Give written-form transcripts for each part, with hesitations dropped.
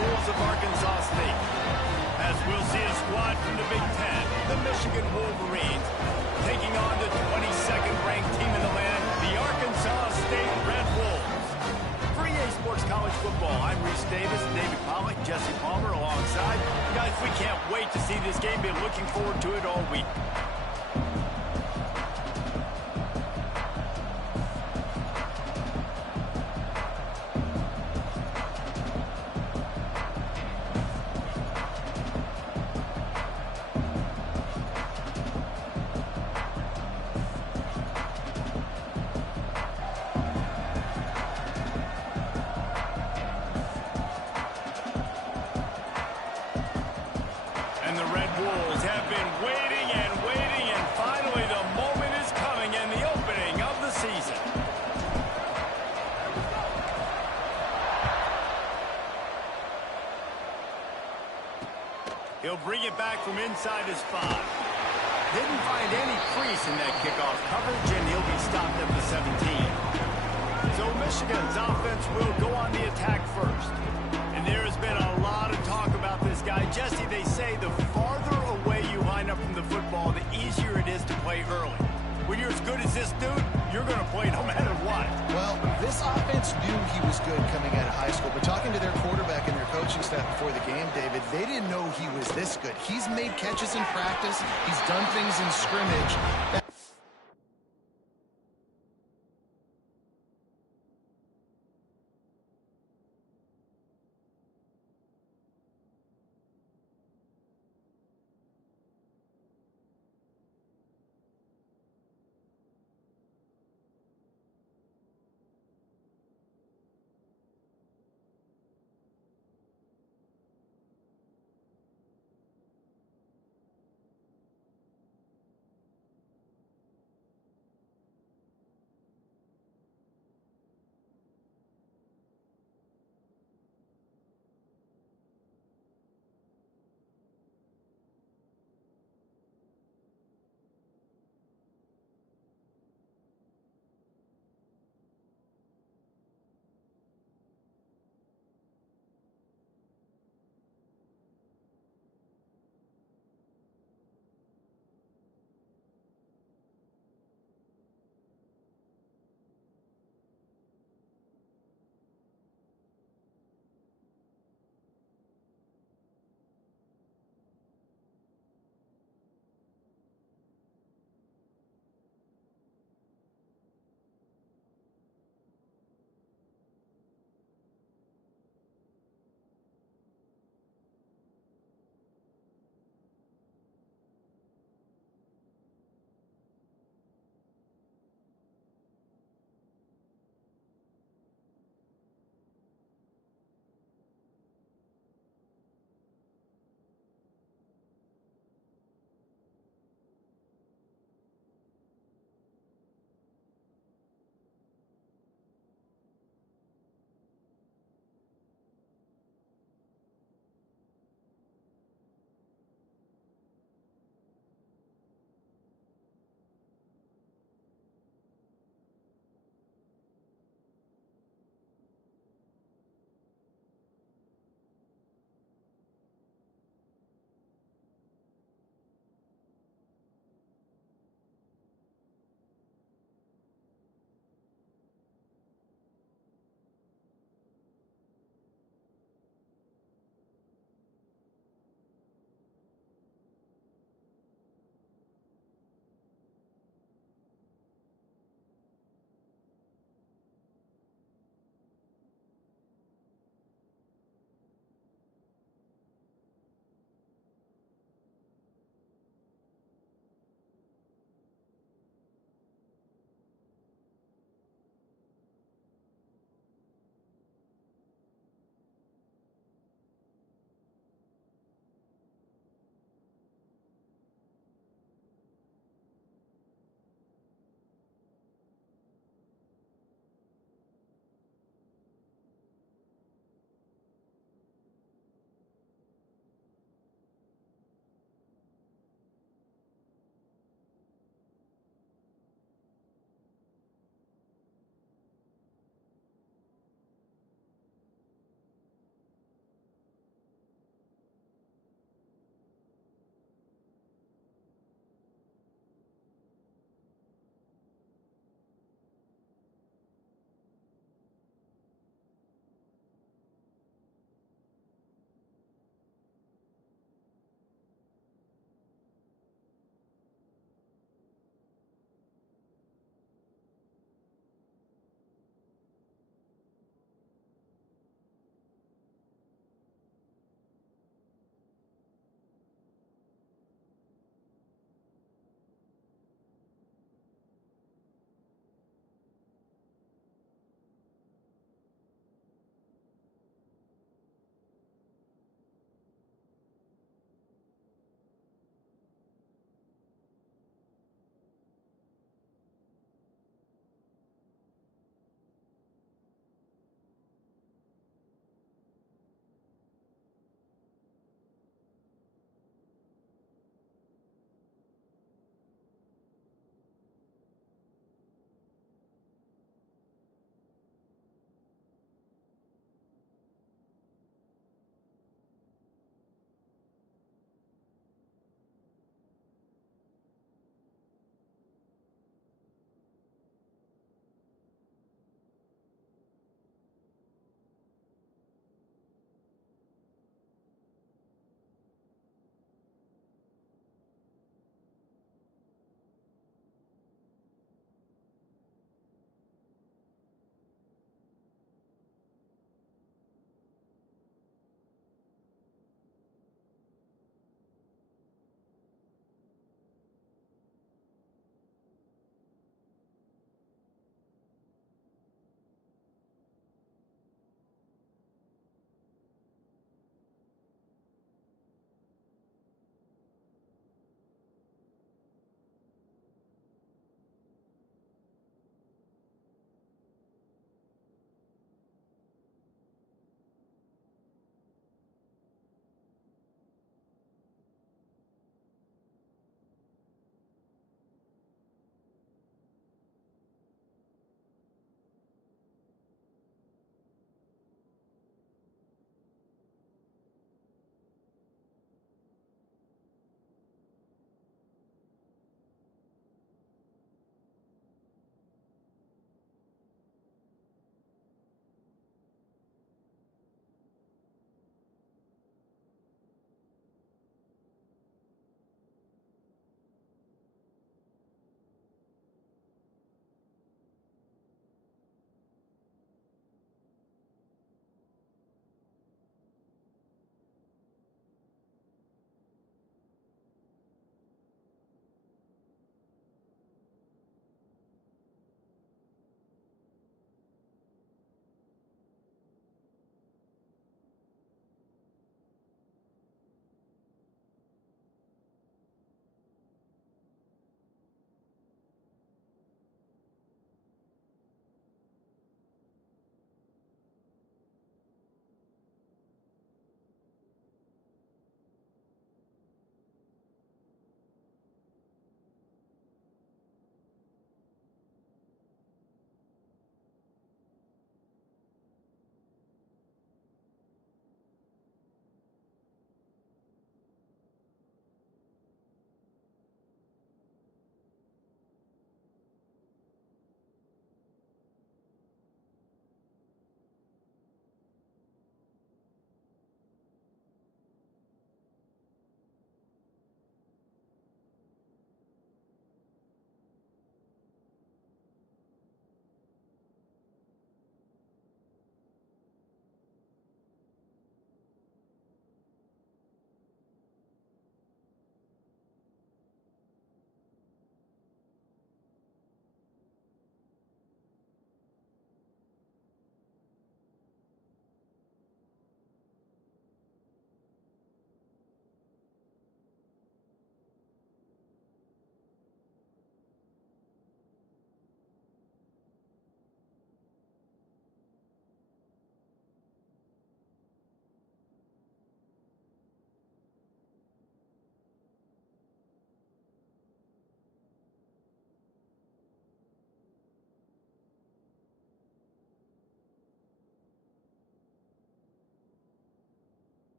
Bulls of Arkansas State. As we'll see a squad from the Big Ten, the Michigan Wolverines, taking on the 22nd ranked team in the land, the Arkansas State Red Wolves. For EA Sports College Football, I'm Reese Davis, David Pollack, Jesse Palmer alongside. Guys, we can't wait to see this game. Been looking forward to it all week. And the Red Wolves have been waiting, and finally the moment is coming and the opening of the season. He'll bring it back from inside his spot. Didn't find any crease in that kickoff coverage, and he'll be stopped at the 17. So Michigan's offense will go on the attack first. And there has been a lot of talk about this guy. Jesse, they say the farther away you line up from the football, the easier it is to play early. When you're as good as this dude, you're going to play no matter what. Well, this offense knew he was good coming out of high school, but talking to their quarterback and their coaching staff before the game, David, they didn't know he was this good. He's made catches in practice. He's done things in scrimmage.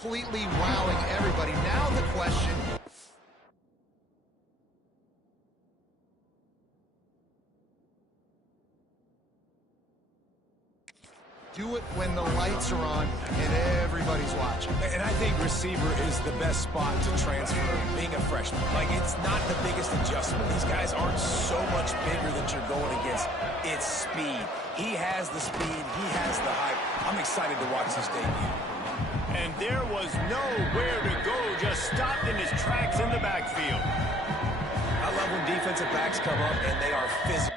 completely wowing everybody. Now the question... Do it when the lights are on and everybody's watching. And I think receiver is the best spot to transfer being a freshman. Like, it's not the biggest adjustment. These guys aren't so much bigger that you're going against. It's speed. He has the speed. He has the height. I'm excited to watch this debut. And there was nowhere to go, just stopped in his tracks in the backfield. I love when defensive backs come up and they are physical.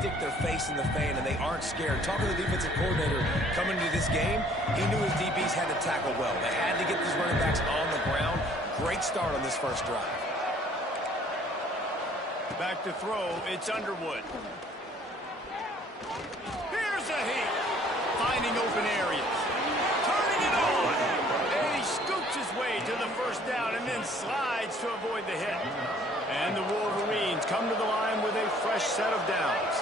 Stick their face in the fan, and they aren't scared. Talking to the defensive coordinator coming into this game, he knew his DBs had to tackle well. They had to get these running backs on the ground. Great start on this first drive. Back to throw, it's Underwood. Here's a heat. Finding open areas. Turning it on. And he scoots his way to the first down and then slides to avoid the hit. And the Wolverines come to the line with a fresh set of downs.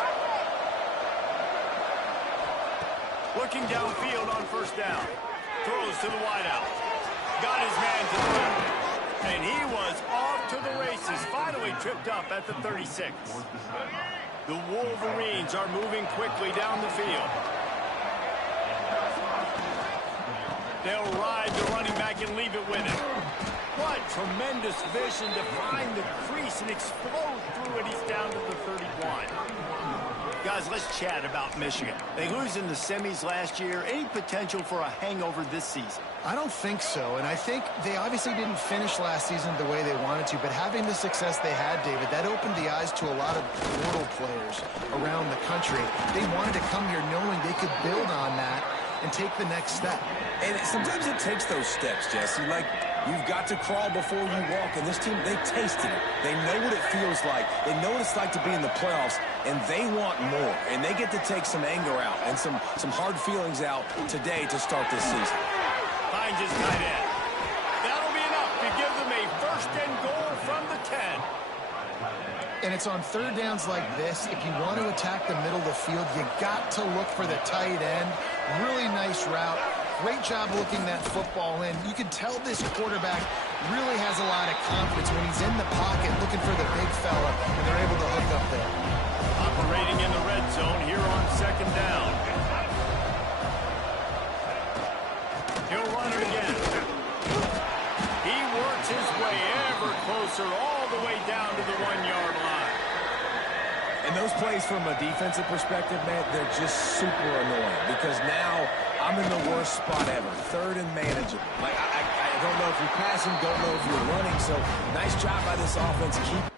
Looking downfield on first down. Throws to the wideout. Got his man to the left. And he was off to the races. Finally tripped up at the 36. The Wolverines are moving quickly down the field. They'll ride the running back and leave it with him. What tremendous vision to find the crease and explode through it. He's down to the 31. Guys, let's chat about Michigan. They lose in the semis last year. Any potential for a hangover this season? I don't think so, and I think they obviously didn't finish last season the way they wanted to, but having the success they had, David, that opened the eyes to a lot of portal players around the country. They wanted to come here knowing they could build on that and take the next step. And sometimes it takes those steps, Jesse. Like, you've got to crawl before you walk. And this team, they tasted it. They know what it feels like. They know what it's like to be in the playoffs, and they want more. And they get to take some anger out and some hard feelings out today to start this season. Finds his tight end. That'll be enough to give them a first and goal from the 10. And it's on third downs like this. If you want to attack the middle of the field, you got to look for the tight end. Really nice route. Great job looking that football in. You can tell this quarterback really has a lot of confidence when he's in the pocket looking for the big fella, and they're able to hook up there. Operating in the red zone here on second down. He'll run it again. He works his way ever closer all the way down to the 1-yard line. And those plays from a defensive perspective, man, they're just super annoying because now I'm in the worst spot ever. Third and manageable. Like, I don't know if you're passing, don't know if you're running. So nice job by this offense. Keep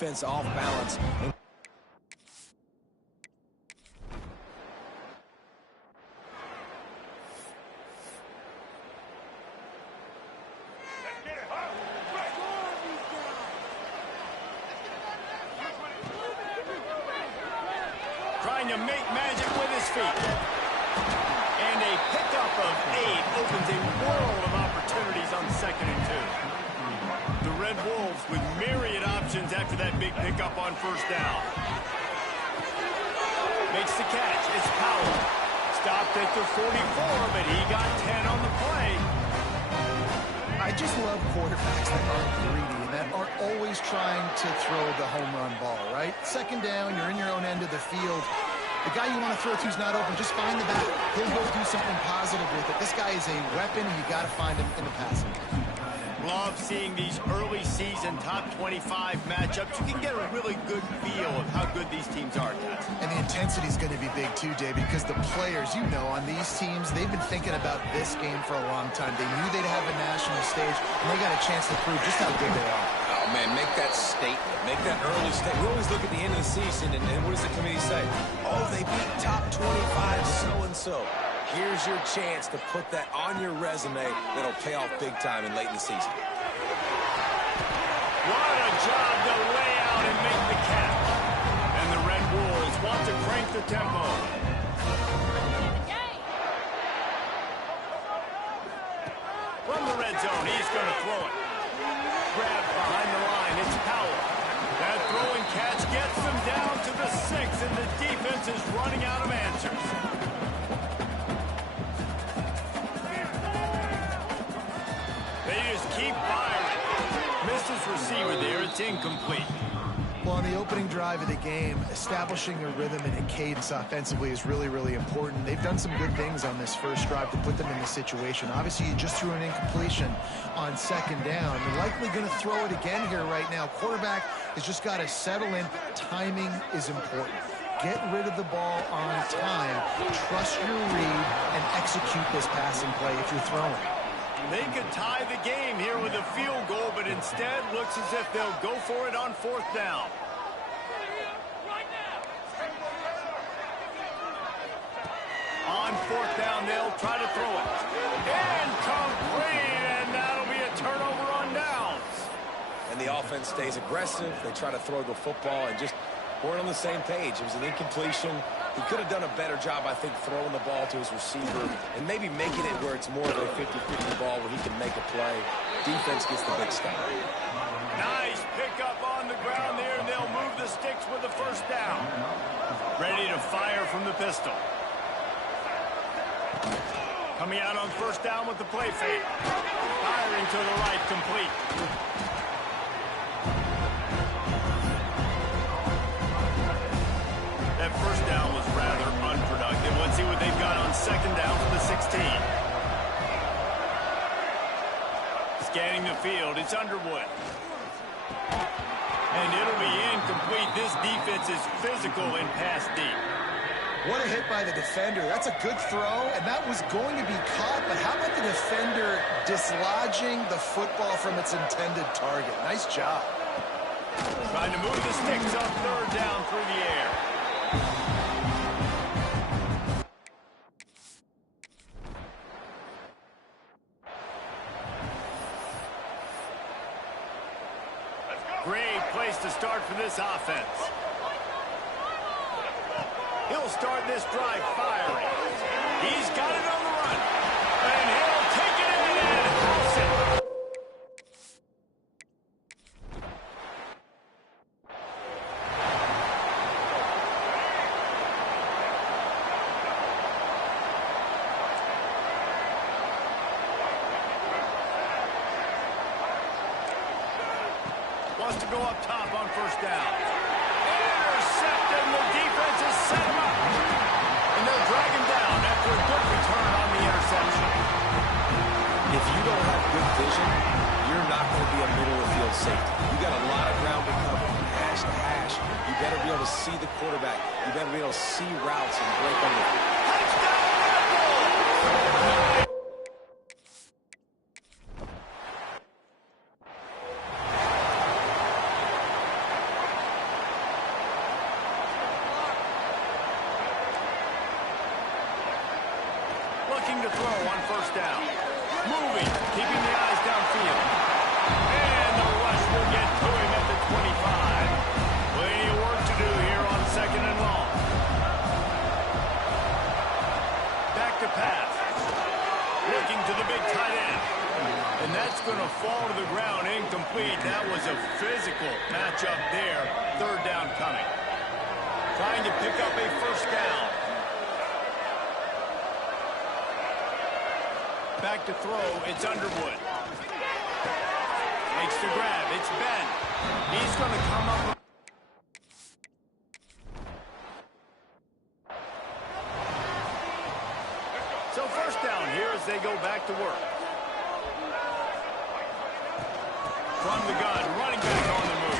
defense off balance. Trying to make magic with his feet. And a pickup of 8 opens a world of opportunities on 2nd and 2. The Red Wolves with myriad options after that big pickup on 1st down. Makes the catch. It's Powell. Stopped at the 44, but he got 10 on the play. I just love quarterbacks that aren't greedy and that aren't always trying to throw the home run ball, right? 2nd down, you're in your own end of the field. The guy you want to throw to is not open. Just find the back. He'll go do something positive with it. This guy is a weapon, and you got to find him in the passing. Love seeing these early season top 25 matchups. You can get a really good feel of how good these teams are, guys. And the intensity is going to be big too, David, because the players, you know, on these teams, they've been thinking about this game for a long time. They knew they'd have a national stage, and they got a chance to prove just how good they are. Oh, man, make that statement. Make that early statement. We always look at the end of the season, and what does the committee say? Oh, they beat top 25 so-and-so. Here's your chance to put that on your resume that'll pay off big time and late in the season. What a job to lay out and make the catch. And the Red Wolves want to crank the tempo. From the red zone, he's going to throw it. Grabbed behind the line, it's Powell. That throw and catch gets them down to the 6, and the defense is running out of answers. They just keep firing. Misses receiver there. It's incomplete. Well, on the opening drive of the game, establishing a rhythm and a cadence offensively is really, really important. They've done some good things on this first drive to put them in this situation. Obviously, you just threw an incompletion on 2nd down. You're likely going to throw it again here right now. Quarterback has just got to settle in. Timing is important. Get rid of the ball on time. Trust your read and execute this passing play if you're throwing. They could tie the game here with a field goal, but instead looks as if they'll go for it on 4th down. On 4th down, they'll try to throw it. Incomplete, and that'll be a turnover on downs. And the offense stays aggressive. They try to throw the football and just weren't on the same page. It was an incompletion. He could have done a better job, I think, throwing the ball to his receiver and maybe making it where it's more of a 50-50 ball where he can make a play. Defense gets the big stop. Nice pickup on the ground there, and they'll move the sticks with the 1st down. Ready to fire from the pistol. Coming out on 1st down with the play fake. Firing to the right, complete. That 1st down was rather unproductive. Let's see what they've got on 2nd down for the 16. Scanning the field, it's Underwood. And it'll be incomplete. This defense is physical and pass deep. What a hit by the defender. That's a good throw, and that was going to be caught, but how about the defender dislodging the football from its intended target? Nice job. Trying to move the sticks on 3rd down through the air. Great place to start for this offense. He'll start this drive firing. He's got it on the run. And he'll take it in the end. House it. Wants to go up top on 1st down. Intercepted, and the defense has set him up. And they'll drag him down after a good return on the interception. If you don't have good vision, you're not going to be a middle-of-the-field safety. You got a lot of ground to cover from hash to hash. You better be able to see the quarterback. You better be able to see routes and break on the Touchdown, Red Wolves! on first down. Moving, keeping the eyes downfield. And the rush will get to him at the 25. Plenty of work to do here on second and long. Back to pass. Looking to the big tight end. And that's going to fall to the ground incomplete. That was a physical matchup there. Third down coming. Trying to pick up a first down. Back to throw, it's Underwood. Makes the grab, it's Ben. He's going to come up. So first down here as they go back to work. From the gun, running back on the move.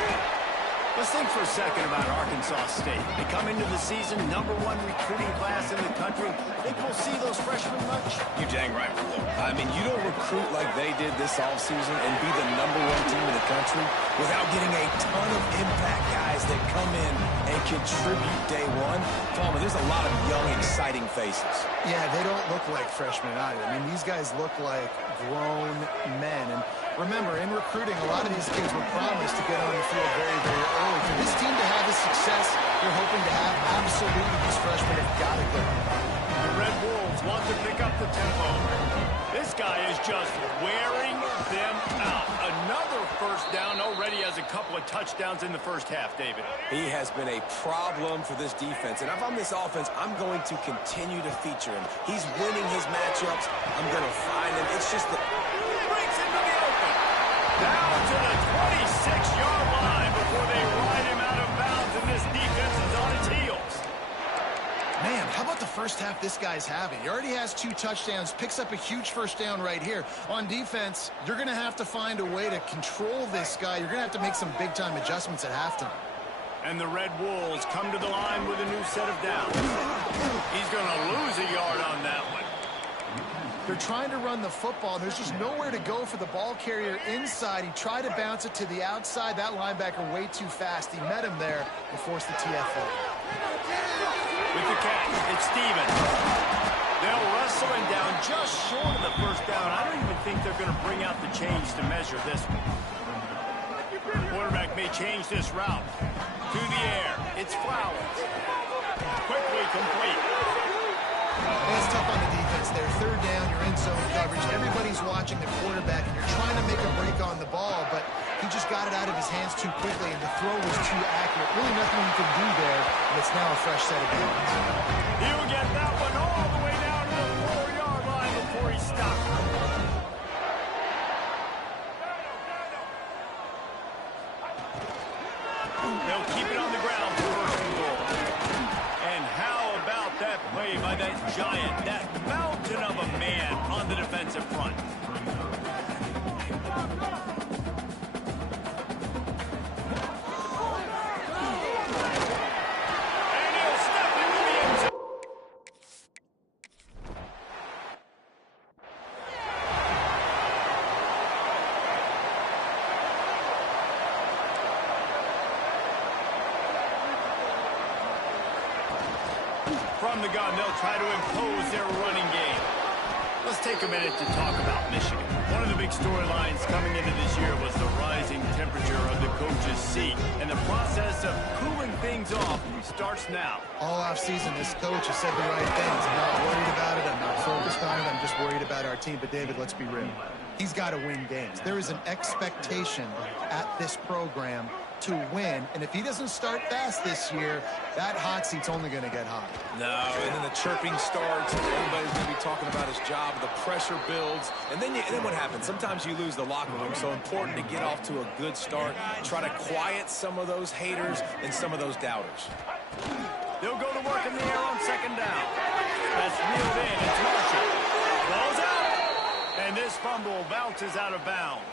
Let's think for a second about Arkansas State. They come into the season, #1 recruiting class in the country. Think we'll see those freshmen much? You're dang right, Will. I mean, you don't recruit like they did this offseason and be the #1 team in the country without getting a ton of impact guys that come in and contribute day one. Palmer, there's a lot of young, exciting faces. Yeah, they don't look like freshmen either. I mean, these guys look like grown men. And remember, in recruiting, a lot of these kids were promised to get on the field very, very early. For this team to have the success they're hoping to have, absolutely these freshmen have got to go. The Red Wolves want to pick up the tempo. This guy is just wearing them out. Another first down, already has a couple of touchdowns in the first half, David. He has been a problem for this defense. And if I'm this offense, I'm going to continue to feature him. He's winning his matchups. I'm going to find him. It's just that Breaks into the open. Down to the 26-yard line before they ride him out of bounds, and this defense is on its heels. Man, how about the first half this guy's having? He already has 2 touchdowns, picks up a huge first down right here. On defense, you're going to have to find a way to control this guy. You're going to have to make some big-time adjustments at halftime. And the Red Wolves come to the line with a new set of downs. He's going to lose a yard on that one. They're trying to run the football. There's just nowhere to go for the ball carrier inside. He tried to bounce it to the outside. That linebacker way too fast. He met him there and forced the TFL. With the catch, it's Stevens. They'll wrestle him down just short of the first down. I don't even think they're going to bring out the chains to measure this one. Quarterback may change this route. To the air, it's Flowers. Quickly complete. It's tough on the defense there. Third down, you're in zone coverage. Everybody's watching the quarterback, and you're trying to make a break on the ball, but he just got it out of his hands too quickly, and the throw was too accurate. Really nothing you can do there, and it's now a fresh set of downs. He'll get that one all the way down to the 4-yard line before he stops. They'll keep it on the ground for first and goal. And how about that play by that giant, that mountain of a man on the defensive front? And he'll step into the end zone. From the gun, they'll try to impose their running game. Let's take a minute to talk about Michigan. One of the big storylines coming into this year was the rising temperature of the coach's seat. And the process of cooling things off starts now. All offseason, this coach has said the right things. I'm not worried about it. I'm not focused on it. I'm just worried about our team. But, David, let's be real. He's got to win games. There is an expectation at this program to win, and if he doesn't start fast this year, that hot seat's only going to get hot. No, and then the chirping starts, and everybody's going to be talking about his job, the pressure builds, and then what happens? Sometimes you lose the locker room, so important to get off to a good start, try to quiet some of those haters and some of those doubters. They'll go to work in the air on second down. That's reeled in, it's Marshall. Ball's out, and this fumble bounces out of bounds.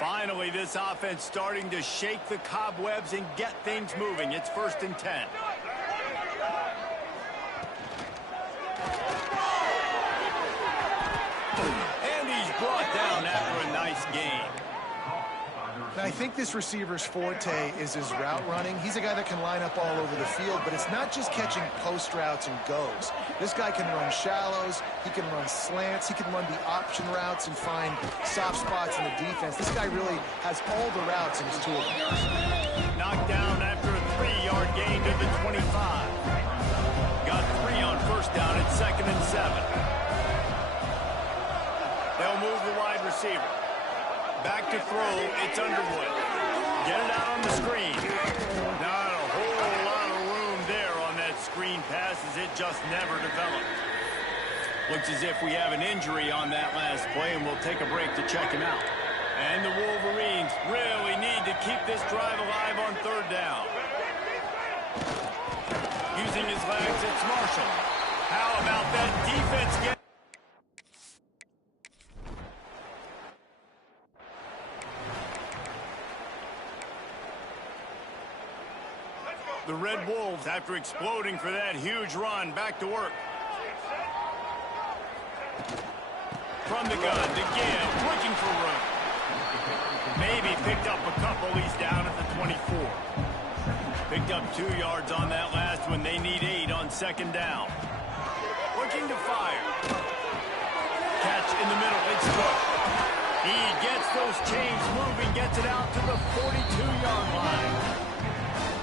Finally, this offense starting to shake the cobwebs and get things moving. It's 1st and 10. And he's brought down after a nice gain. Now, I think this receiver's forte is his route running. He's a guy that can line up all over the field, but it's not just catching post routes and goes. This guy can run shallows, he can run slants, he can run the option routes and find soft spots in the defense. This guy really has all the routes in his toolbox. Knocked down after a 3-yard gain to the 25. Got 3 on first down at 2nd and 7. They'll move the wide receiver. Back to throw, it's Underwood. Get it out on the screen. Not a whole lot of room there on that screen pass as it just never developed. Looks as if we have an injury on that last play, and we'll take a break to check him out. And the Wolverines really need to keep this drive alive on 3rd down. Using his legs, it's Marshall. How about that defense get? The Red Wolves, after exploding for that huge run, back to work. From the gun, again, looking for room. Maybe picked up a couple. He's down at the 24. Picked up 2 yards on that last one. They need 8 on 2nd down. Looking to fire. Catch in the middle. It's good. He gets those chains moving, gets it out to the 42-yard line.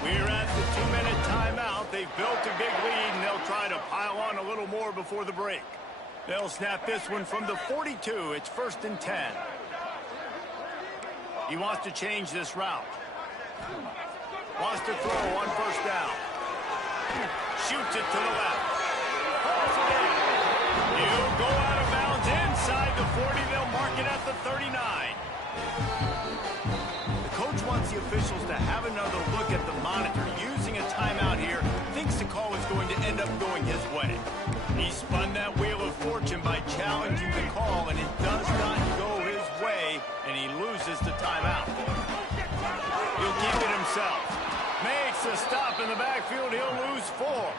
We're at the 2-minute timeout. They've built a big lead, and they'll try to pile on a little more before the break. They'll snap this one from the 42. It's 1st and 10. He wants to change this route. Wants to throw on 1st down. Shoots it to the left. Falls again. He'll go out of bounds inside the 40. They'll mark it at the 39. Coach wants the officials to have another look at the monitor. Using a timeout here, thinks the call is going to end up going his way. He spun that wheel of fortune by challenging the call, and it does not go his way, and he loses the timeout. He'll keep it himself. Makes a stop in the backfield. He'll lose 4.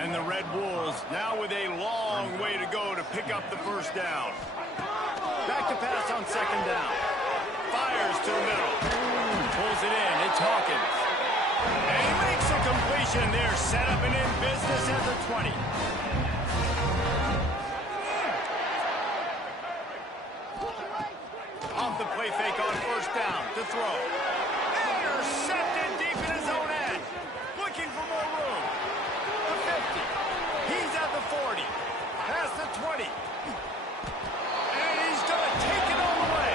And the Red Wolves now with a long way to go to pick up the 1st down. Back to pass on 2nd down. Fires to the middle. Pulls it in. It's Hawkins. And he makes a completion there. Set up and in business at the 20. Off the play fake on 1st down to throw. Intercepted deep in his own end. Looking for more room. The 50. He's at the 40. Past the 20. And he's going to take it all the way.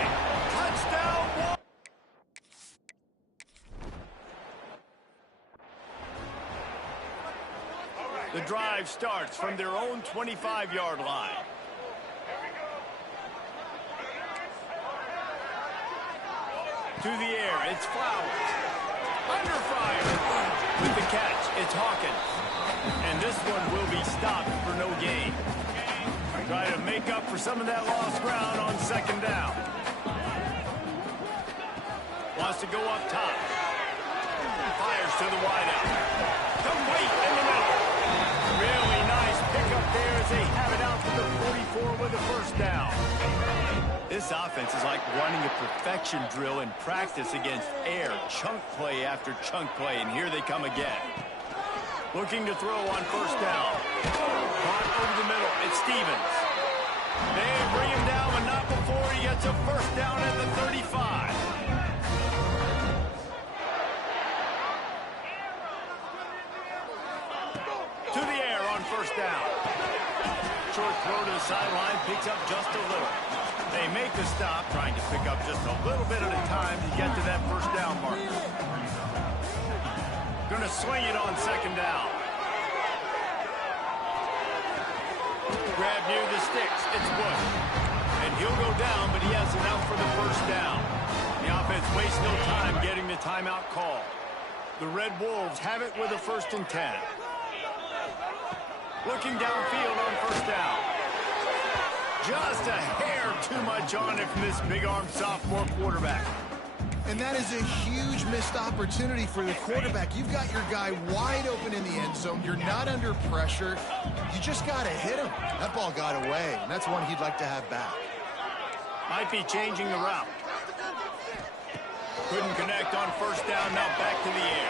Touchdown. The drive starts from their own 25-yard line. To the air, it's Flowers. Under fire. With the catch, it's Hawkins. And this one will be stopped for no gain. Try to make up for some of that lost ground on 2nd down. Wants to go up top. Fires to the wideout. Complete in the middle. Really nice pickup there as they have it out to the 44 with a 1st down. This offense is like running a perfection drill in practice against air. Chunk play after chunk play, and here they come again. Looking to throw on 1st down. Caught over the middle. It's Stevens. They bring him down, but not before he gets a 1st down at the 35. To the air on 1st down. Short throw to the sideline, picks up just a little. They make the stop, trying to pick up just a little bit at a time to get to that 1st down marker. Going to swing it on 2nd down. Grab near the sticks. It's Bush. And he'll go down, but he has enough for the 1st down. The offense wastes no time getting the timeout call. The Red Wolves have it with a 1st and 10. Looking downfield on 1st down. Just a hair too much on it from this big-armed sophomore quarterback. And that is a huge missed opportunity for the quarterback. You've got your guy wide open in the end zone. You're not under pressure. You just got to hit him. That ball got away, and that's one he'd like to have back. Might be changing the route. Couldn't connect on first down. Now back to the air.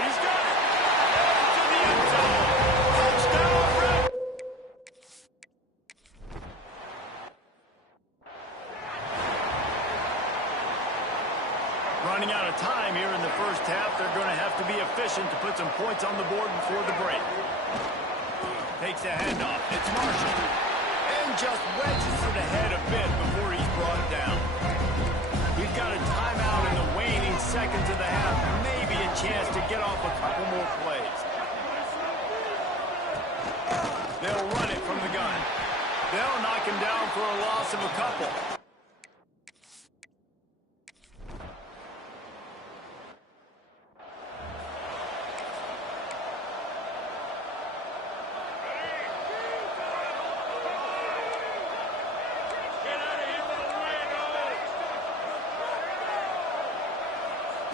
He's got it. To the end zone. Touchdown, Red. Running out of time here in the first half. They're going to have to be efficient to put some points on the board before the break. Takes the handoff. It's Marshall. And just wedges to the head a bit before he's brought down. We've got a timeout in the waning seconds of the half. Maybe a chance to get off a couple more plays. They'll run it from the gun. They'll knock him down for a loss of a couple.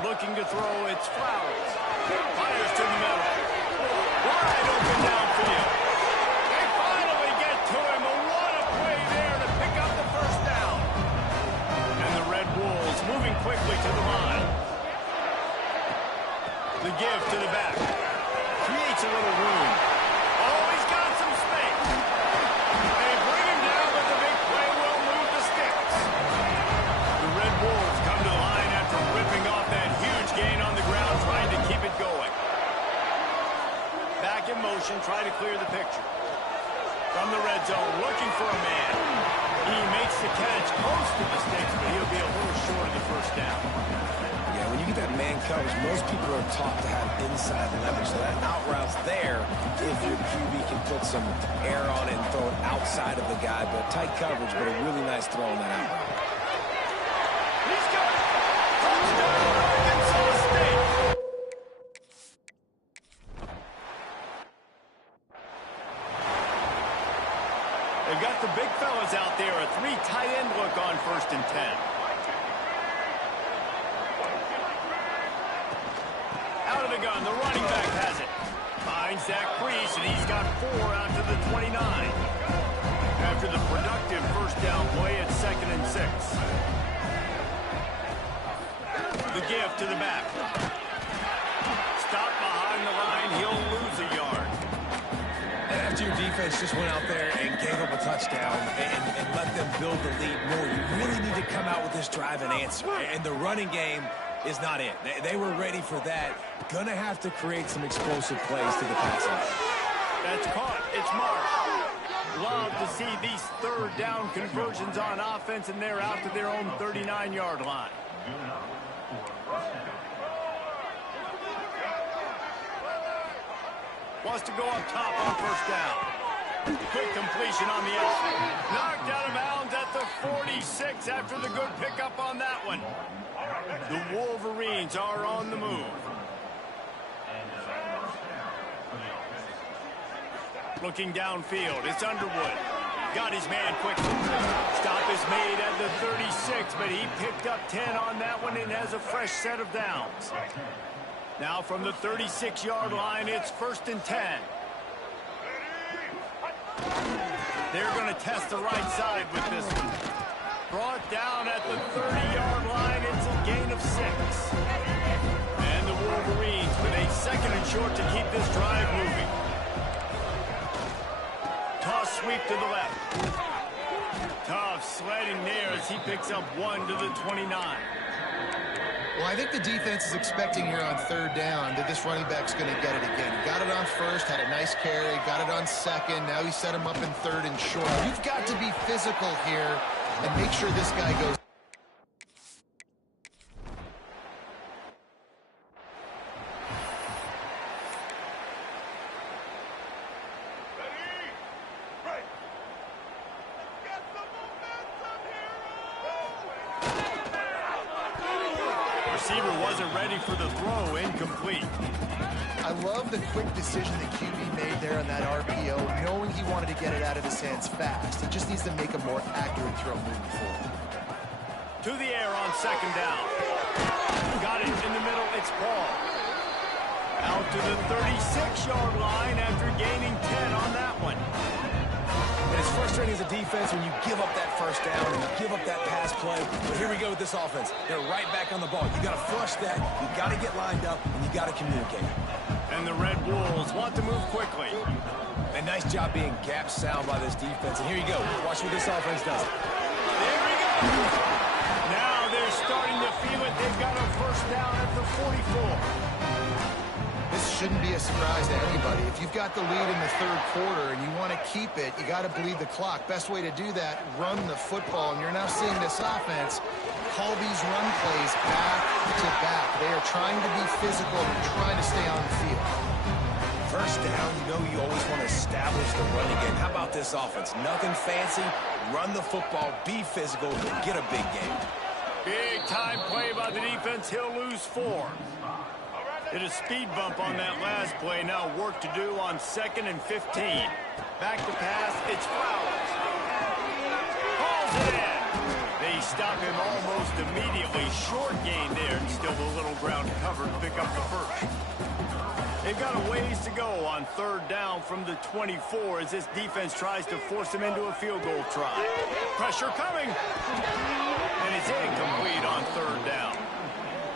Looking to throw, it's Flowers. Fires to the middle. Wide open downfield. They finally get to him. What a play there to pick up the first down. And the Red Wolves moving quickly to the line. The give to the back. Creates a little room. Oh, he's got some space. They bring him down, but the big play will move the sticks. The Red Wolves come to the line after ripping off that huge gain on the ground, trying to keep it going. Back in motion, try to clear the picture. From the red zone, looking for a man. He makes the catch close to the sticks, but he'll be a little short of the first down. Yeah, when you get that man coverage, most people are taught to have inside leverage. So that out route's there if your QB can put some air on it and throw it outside of the guy. But tight coverage, but a really nice throw on that out route. He's got it! Touchdown, Arkansas State! They've got the big fellas out there. A 3 tight end look on 1st and 10. Out of the gun, the running back has it. Finds Zach Priest, and he's got 4 out to the 29. After the productive first down play, it's 2nd and 6. The give to the back. Stop behind the line. He'll lose a yard. And after your defense just went out there and gave up a touchdown and let them build the lead more, you really need to come out with this drive and answer. And the running game is not it. They were ready for that. Gonna have to create some explosive plays to the passing. That's caught. It's Marsh. Love to see these 3rd down conversions on offense, and they're out to their own 39-yard line. Wants to go up top on first down. Quick completion on the edge. Knocked out of bounds at the 46 after the good pickup on that one. The Wolverines are on the move. Looking downfield, it's Underwood. Got his man quickly. Stop is made at the 36, but he picked up 10 on that one and has a fresh set of downs. Now from the 36-yard line, it's 1st and 10. They're going to test the right side with this one. Brought down at the 30-yard line, it's a gain of 6. And the Wolverines with a 2nd and short to keep this drive moving. Toss sweep to the left. Tough sledding there as he picks up 1 to the 29. Well, I think the defense is expecting here on 3rd down that this running back's going to get it again. He got it on 1st, had a nice carry, got it on 2nd. Now he set him up in 3rd and short. You've got to be physical here and make sure this guy goes. Receiver wasn't ready for the throw, incomplete. I love the quick decision that QB made there on that RPO, knowing he wanted to get it out of his hands fast. He just needs to make a more accurate throw moving forward. To the air on 2nd down. Got it in the middle, it's Paul. Out to the 36-yard line after gaining 10 on that one. it's frustrating as a defense when you give up that first down and you give up that pass play. But here we go with this offense. They're right back on the ball. You got to flush that. You got to get lined up, and you got to communicate. And the Red Wolves want to move quickly. A nice job being gap sound by this defense. And here you go. Watch what this offense does. There we go. Now they're starting to feel it. They've got a first down at the 44. This shouldn't be a surprise to anybody. If you've got the lead in the third quarter and you want to keep it, you got to bleed the clock. Best way to do that, run the football. And you're now seeing this offense call these run plays back to back. They are trying to be physical and trying to stay on the field. First down, you know you always want to establish the running game. How about this offense? Nothing fancy. Run the football, be physical, get a big game. Big time play by the defense. He'll lose 4. Hit a speed bump on that last play. Now work to do on 2nd and 15. Back to pass. It's Flowers. Hauls it in. They stop him almost immediately. Short gain there, and still a little ground covered to pick up the first. They've got a ways to go on 3rd down from the 24 as this defense tries to force him into a field goal try. Pressure coming. And it's incomplete on 3rd down.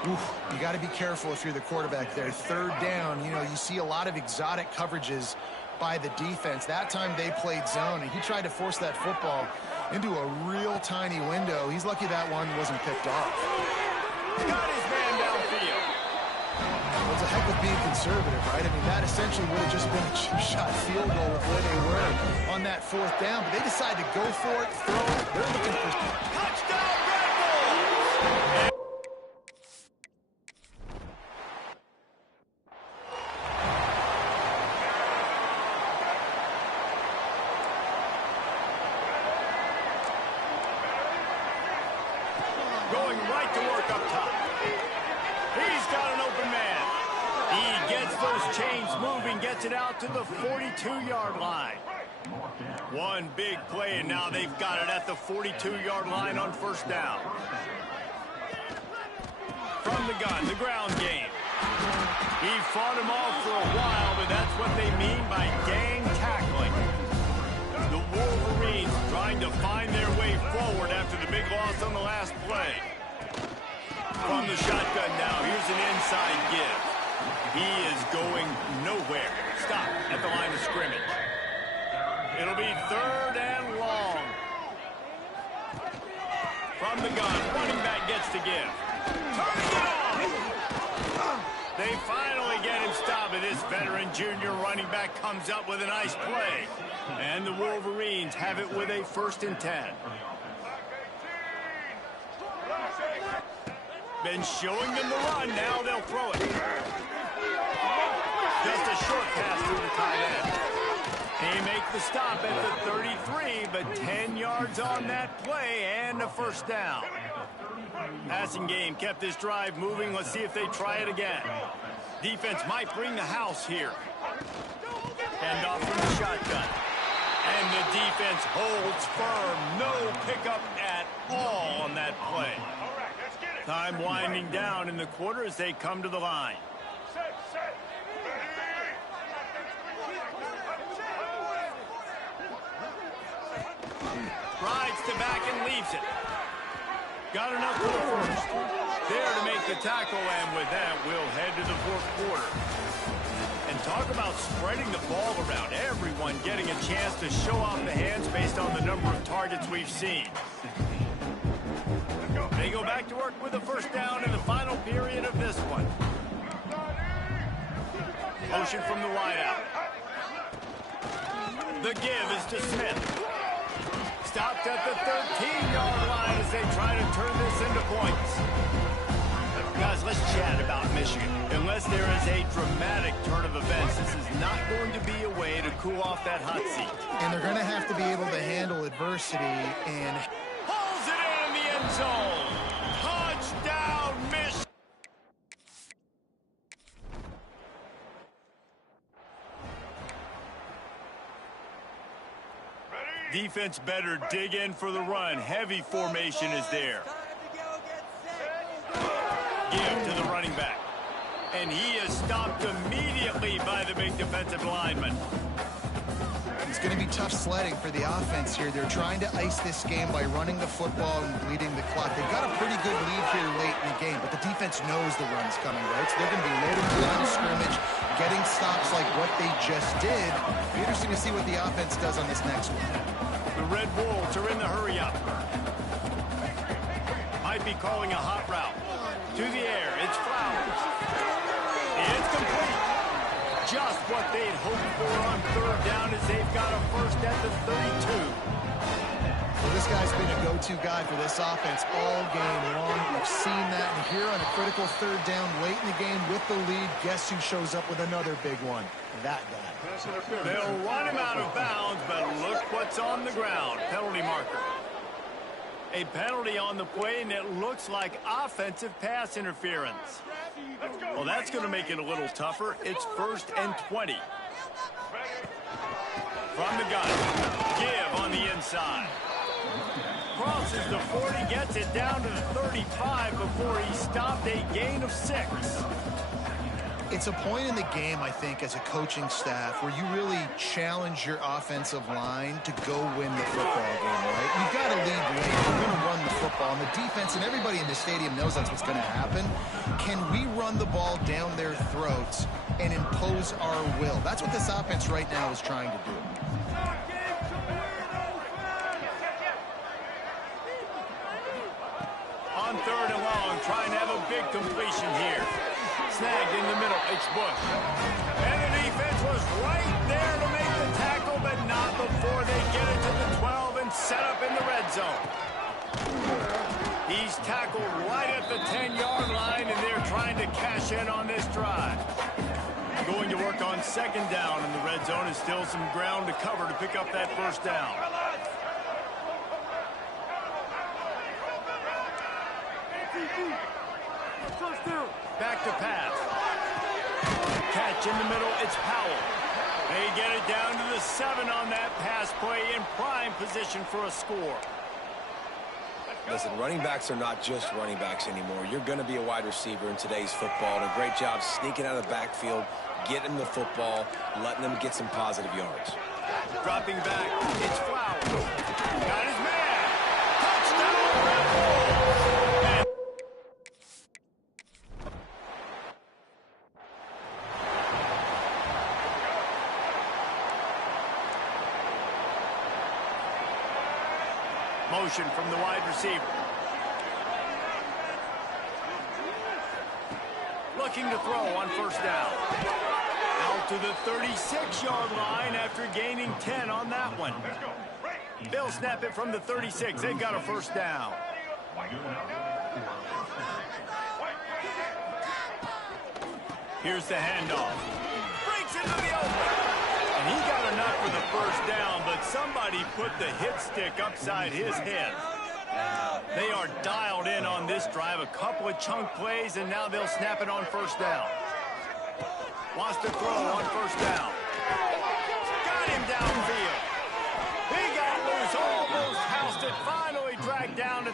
Oof, you got to be careful if you're the quarterback there. 3rd down, you know, you see a lot of exotic coverages by the defense. That time they played zone, and he tried to force that football into a real tiny window. He's lucky that one wasn't picked off. Got his man downfield. Well, it's a heck of being conservative, right? I mean, that essentially would have just been a chip-shot field goal with where they were on that 4th down. But they decided to go for it, throw it. They're looking for Touchdown, Red Bulls! Going right to work up top. He's got an open man. He gets those chains moving, gets it out to the 42-yard line. One big play, and now they've got it at the 42-yard line on 1st down. From the gun, the ground game. He fought him off for a while, but that's what they mean by gang tackling. The Wolverines trying to find their way forward after the big loss on the last play. From the shotgun now, here's an inside give. He is going nowhere. Stop at the line of scrimmage. It'll be 3rd and long. From the gun, running back gets to give. Turning it off! They finally get him stopped, and this veteran junior running back comes up with a nice play. And the Wolverines have it with a 1st and 10. Been showing them the run, now they'll throw it. Just a short pass to the tight end. They make the stop at the 33, but 10 yards on that play and a 1st down. Passing game kept this drive moving. Let's see if they try it again. Defense might bring the house here. Hand off from the shotgun. And the defense holds firm. No pickup at all on that play. Time winding down in the quarter as they come to the line. Rides to back and leaves it. Got enough for the first. There to make the tackle, and with that, we'll head to the 4th quarter. And talk about spreading the ball around. Everyone getting a chance to show off the hands based on the number of targets we've seen. They go back to work with a 1st down in the final period of this one. Motion from the wideout. The give is to Smith. Stopped at the 13-yard line as they try to turn this into points. Guys, let's chat about Michigan. Unless there is a dramatic turn of events, this is not going to be a way to cool off that hot seat. And they're going to have to be able to handle adversity and Pulls it in the end zone. Touchdown, Michigan. Defense better dig in for the run. Heavy formation is there. Give to the running back. And he is stopped immediately by the big defensive lineman. It's going to be tough sledding for the offense here. They're trying to ice this game by running the football and bleeding the clock. They've got a pretty good lead here late in the game, but the defense knows the run's coming, right? So they're going to be loading the line of scrimmage, getting stops like what they just did. Be interesting to see what the offense does on this next one. The Red Wolves are in the hurry-up. Might be calling a hot route. To the air, it's Flowers. It's complete. Just what they'd hoped for on third down as they've got a first at the 32. Well, this guy's been a go-to guy for this offense all game long. We've seen that, and here on a critical third down late in the game with the lead, guess who shows up with another big one? That guy. They'll run him out of bounds, but look what's on the ground. Penalty marker. A penalty on the play, and it looks like offensive pass interference. Well, that's going to make it a little tougher. It's 1st and 20. From the gun. Give on the inside. Crosses the 40, gets it down to the 35 before he stopped, a gain of 6. It's a point in the game, I think, as a coaching staff where you really challenge your offensive line to go win the football game, right? You've got to lead late. You're going to run the football. And the defense and everybody in the stadium knows that's what's going to happen. Can we run the ball down their throats and impose our will? That's what this offense right now is trying to do. On 3rd and long, trying to have a big completion here. Snagged in the middle, it's Bush. And the defense was right there to make the tackle, but not before they get it to the 12 and set up in the red zone. He's tackled right at the 10-yard line, and they're trying to cash in on this drive. Going to work on 2nd down in the red zone, and still some ground to cover to pick up that first down. Back to pass. Catch in the middle, it's Powell. They get it down to the 7 on that pass play in prime position for a score. Listen, running backs are not just running backs anymore. You're going to be a wide receiver in today's football. And a great job sneaking out of the backfield, getting the football, letting them get some positive yards. Dropping back, it's Flowers. Got his man. Touchdown, Red Bulls. Motion from the wide receiver. Looking to throw on 1st down. Out to the 36-yard line after gaining 10 on that one. They'll snap it from the 36. They've got a 1st down. Here's the handoff. Breaks into the open. And he got enough for the 1st down, but somebody put the hit stick upside his head. They are dialed in on this drive. A couple of chunk plays, and now they'll snap it on 1st down. Wants to throw on 1st down. Got him downfield. He got loose, almost housed it, finally dragged down.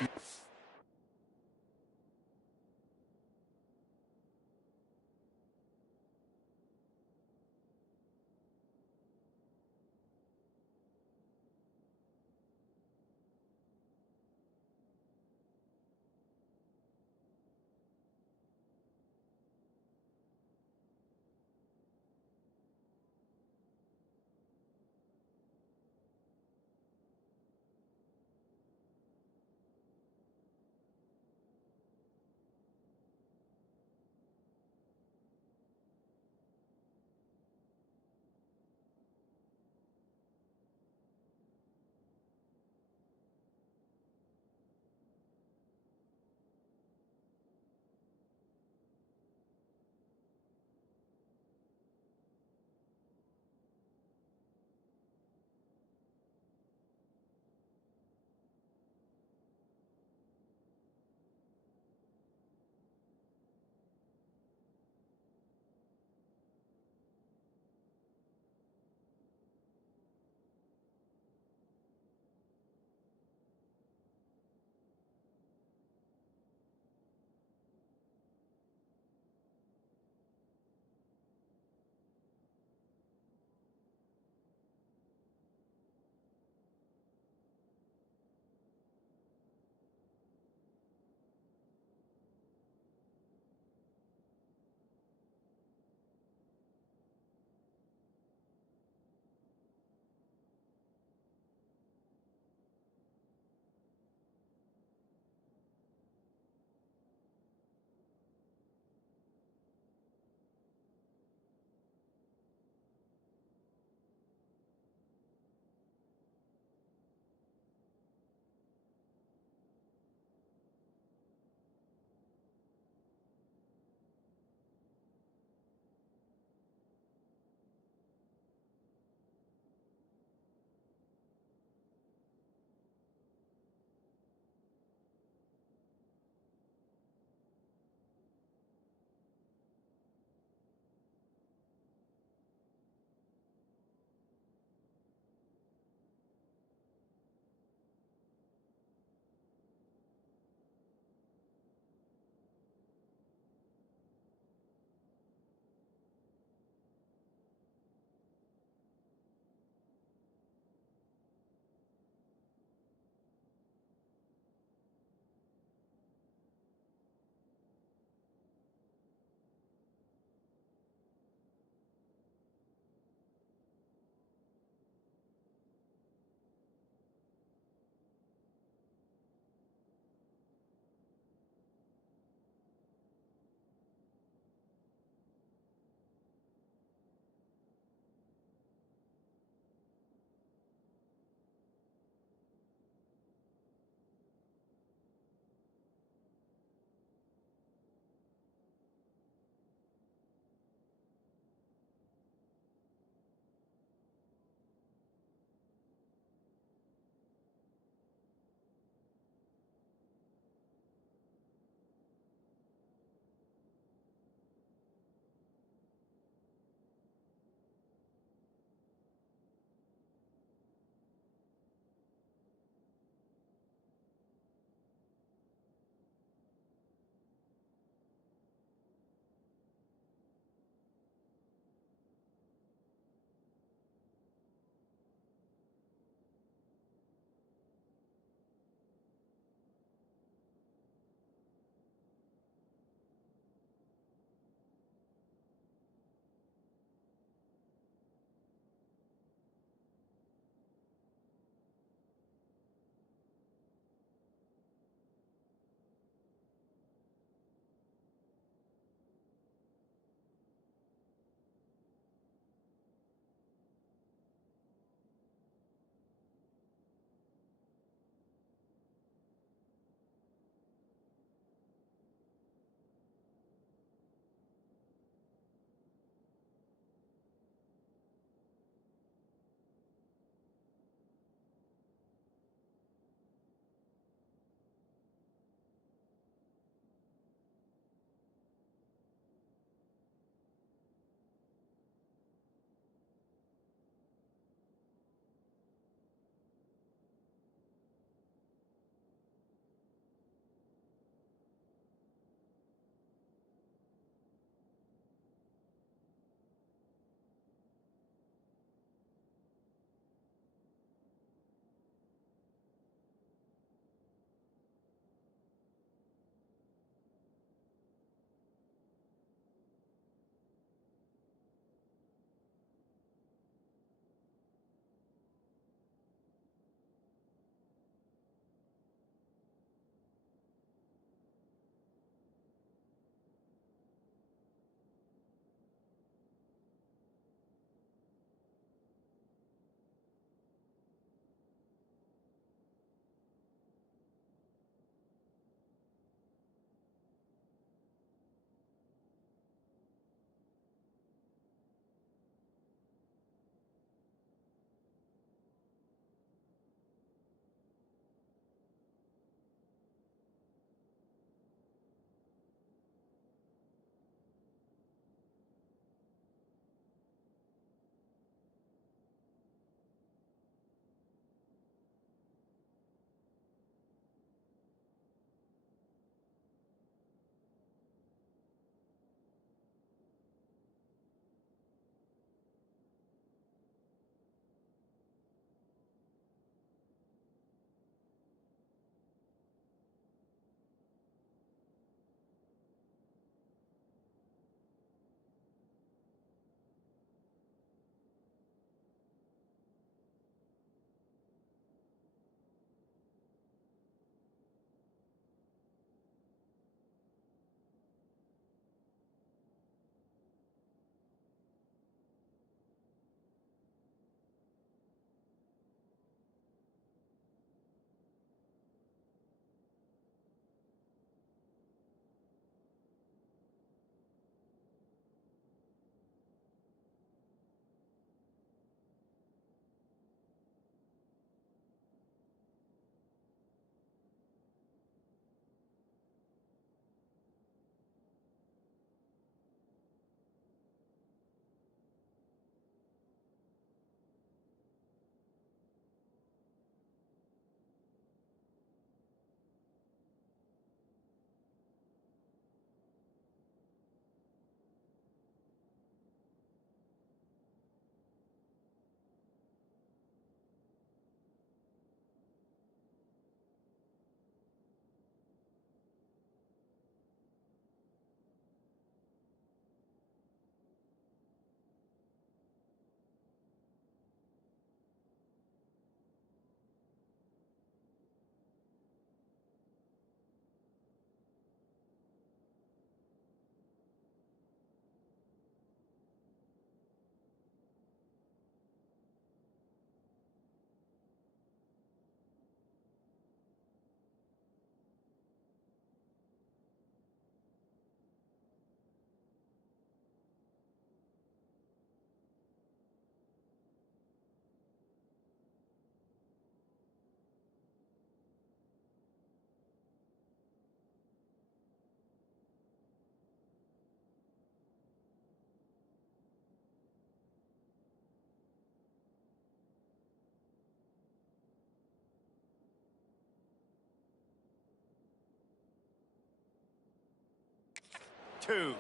2.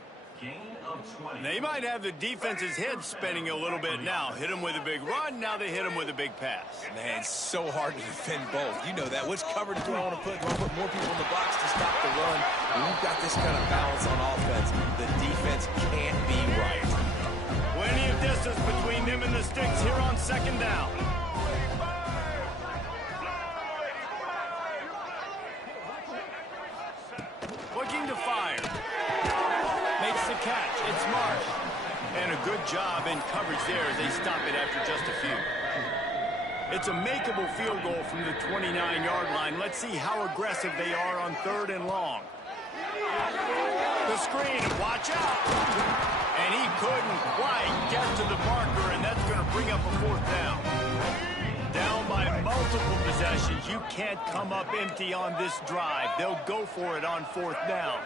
They might have the defense's head spinning a little bit now. Hit them with a big run, now they hit them with a big pass. Man, it's so hard to defend both. You know that. Which coverage do I want to put? Do I put more people in the box to stop the run? When you've got this kind of balance on offense, the defense can't be right. Plenty of distance between them and the sticks here on 2nd down. Looking to fire. Makes the catch. It's Marsh. And a good job in coverage there as they stop it after just a few. It's a makeable field goal from the 29-yard line. Let's see how aggressive they are on 3rd and long. The screen. Watch out. And he couldn't quite get to the marker, and that's going to bring up a 4th down. Down by multiple possessions. You can't come up empty on this drive. They'll go for it on 4th down.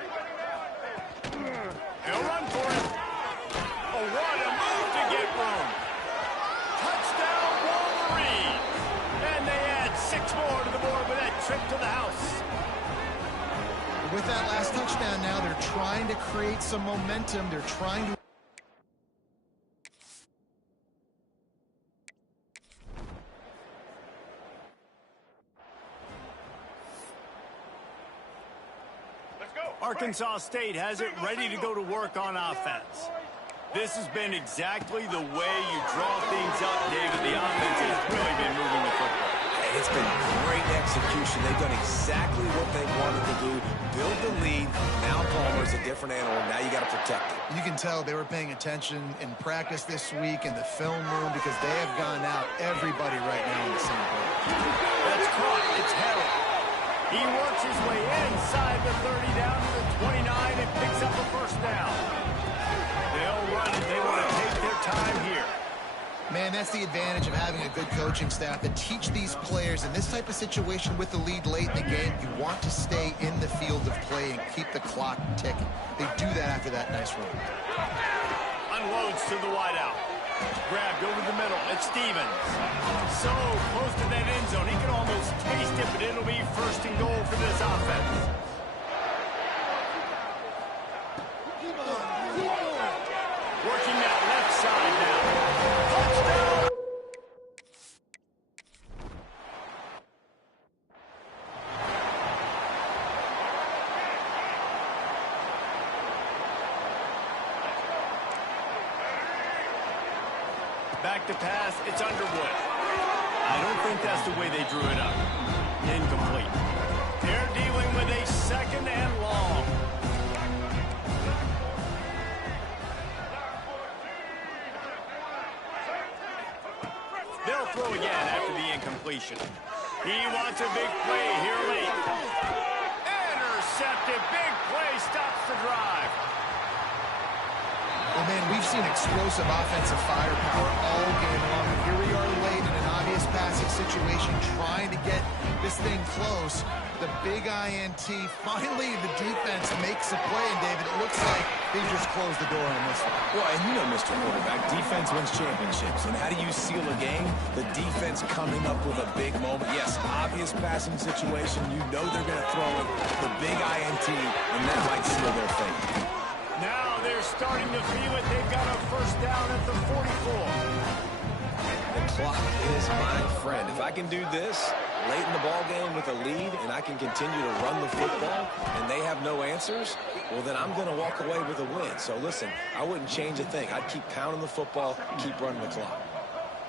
He'll run for it. Oh, what a move to get room. Touchdown, Wolverine. And they add 6 more to the board with that trip to the house. With that last touchdown now, they're trying to create some momentum. They're trying to... Arkansas State has it ready to go to work on offense. This has been exactly the way you draw things up, David. The offense has really been moving the football. It's been great execution. They've done exactly what they wanted to do. Build the lead. Now Palmer's a different animal. Now you got to protect it. You can tell they were paying attention in practice this week in the film room because they have gone out everybody right now in the same boat. That's caught. It's Harrell. He works his way inside the 30 down to the 29 and picks up a 1st down. They'll run it. They want to take their time here. Man, that's the advantage of having a good coaching staff that teach these players in this type of situation with the lead late in the game. You want to stay in the field of play and keep the clock ticking. They do that after that nice run. Unloads to the wideout. Grabbed over the middle. It's Stevens. So close to that end zone. He can almost taste it, but it'll be 1st and goal for this offense. Working that left side now. Touchdown! Back to pass, it's Underwood. I don't think that's the way they drew it up. Incomplete. They're dealing with a 2nd and long. They'll throw again after the incompletion. He wants a big play here late. Intercepted. Big play stops the drive. Well, man, we've seen explosive offensive firepower all game long. And here we are late in an obvious passing situation, trying to get this thing close. The big INT. Finally, the defense makes a play. And, David, it looks like they just closed the door on this one. Well, and you know, Mr. Quarterback, defense wins championships. And how do you seal a game? The defense coming up with a big moment. Yes, obvious passing situation. You know they're going to throw it. The big INT, and that might seal their fate. Now they're starting to feel it. They've got a 1st down at the 44. The clock is my friend. If I can do this late in the ball game with a lead and I can continue to run the football and they have no answers, well, then I'm going to walk away with a win. So, listen, I wouldn't change a thing. I'd keep pounding the football, keep running the clock.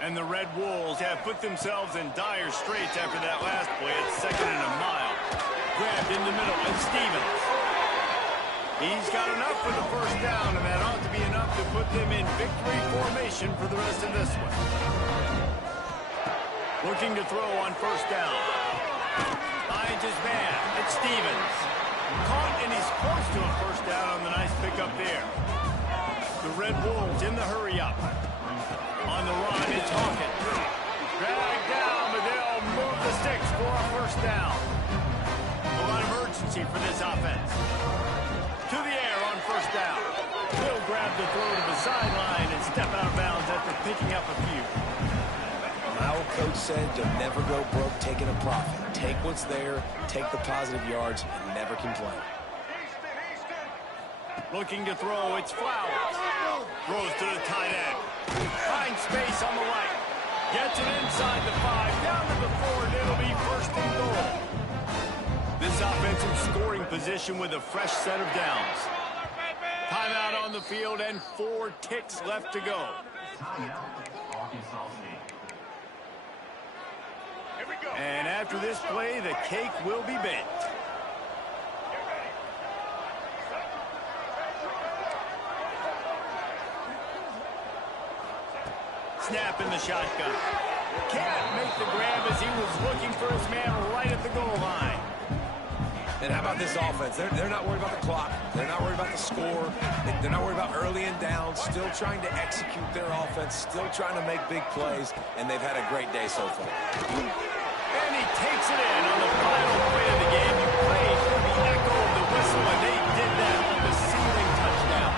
And the Red Wolves have put themselves in dire straits after that last play. It's 2nd and a mile. Grabbed in the middle, and Stevens. He's got enough for the 1st down, and that ought to be enough to put them in victory formation for the rest of this one. Looking to throw on 1st down. Finds his man. It's Stevens. Caught, and he's close to a 1st down on the nice pickup there. The Red Wolves in the hurry-up. On the run, it's Hawkins. Dragged down, but they'll move the sticks for a 1st down. A lot of urgency for this offense. To the air on 1st down. He'll grab the throw to the sideline and step out of bounds after picking up a few. My old coach said you'll never go broke taking a profit. Take what's there, take the positive yards, and never complain. Looking to throw, it's Flowers. Throws to the tight end. Finds space on the right. Gets it inside the 5, down to the 4, and it'll be first and goal. This offensive scoring position with a fresh set of downs. Timeout on the field and 4 ticks left to go. And after this play, the cake will be baked. Snap in the shotgun. Can't make the grab as he was looking for his man right at the goal line. And how about this offense? They're not worried about the clock. They're not worried about the score. They're not worried about early and down. Still trying to execute their offense. Still trying to make big plays. And they've had a great day so far. And he takes it in on the final play of the game. You played for the echo of the whistle, and they did that on the ceiling touchdown.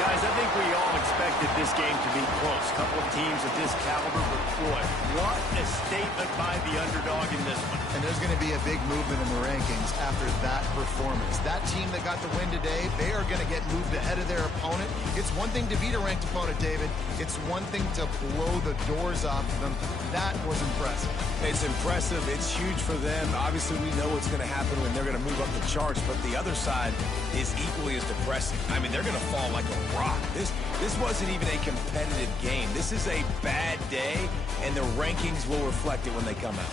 Guys, I think we all expected this game to be close. A couple of teams of this caliber, but boy, what a statement by the underdog in this one. And there's going to be a big movement in the rankings after that performance. That team that got the win today, they are going to get moved ahead of their opponent. It's one thing to beat a ranked opponent, David. It's one thing to blow the doors off of them. That was impressive. It's impressive. It's huge for them. Obviously, we know what's going to happen when they're going to move up the charts, but the other side is equally as depressing. I mean, they're going to fall like a rock. This wasn't even a competitive game. This is a bad day, and the rankings will reflect it when they come out.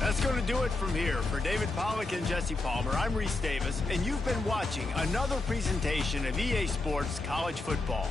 That's going to do it from here. For David Pollack and Jesse Palmer, I'm Reese Davis, and you've been watching another presentation of EA Sports College Football.